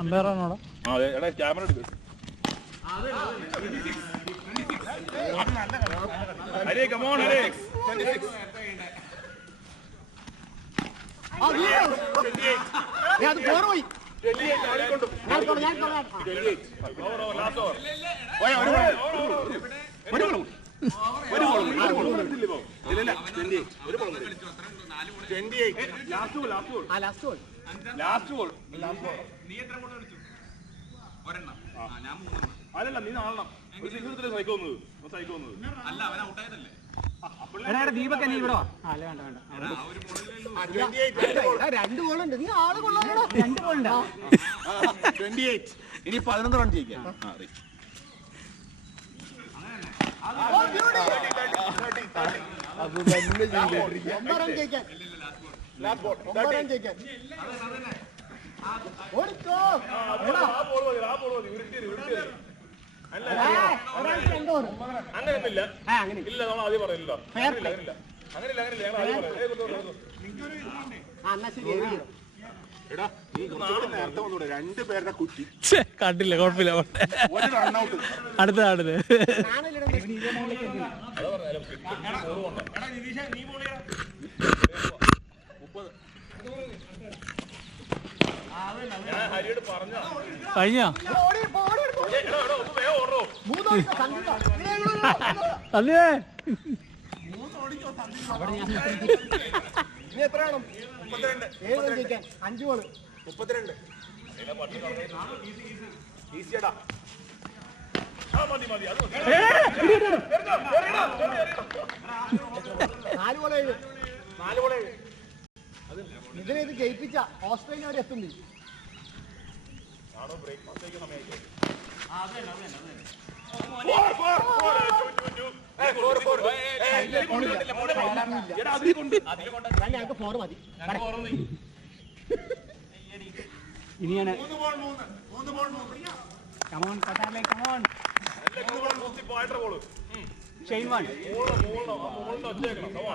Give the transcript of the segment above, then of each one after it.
അമ്പയറാണോടാ? Camera എടുക്കും. അല്ലല്ല നീ നാളണം ഒരു സിംഗിൾ സൈക്കോ വന്നത് ദീപക് നീ ഇവിടെ രണ്ട് ഗോളുണ്ട്. നീ ആള് കൊള്ളാമോ? 2 ഗോളുണ്ടോ? 28. ഇനി 11 റൺ ജയിക്കാം. അങ്ങനെയൊന്നുമില്ല. ഇല്ല നമ്മൾ ആദ്യം പറയില്ലല്ലോ. അങ്ങനെയില്ല. രണ്ടുപേരുടെ കുറ്റി കണ്ടില്ല, കുഴപ്പമില്ല. അടുത്ത കഴിഞ്ഞ അല്ലേ? 5 ഗോള് 32. ഈസിയടാ. മതി 4 ഗോള് ഇതിനെ ഇത് ജയിപ്പിച്ച ഓസ്ട്രേലിയ വരെ എത്തുന്നു. ഞങ്ങൾക്ക് 4 മതി. ഇനിയാണ്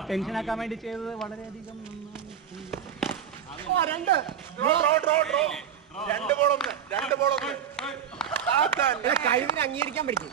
ടെൻഷനാക്കാൻ വേണ്ടി ചെയ്തത് വളരെയധികം കഴിവിനെ അംഗീകരിക്കാൻ പഠിക്കും.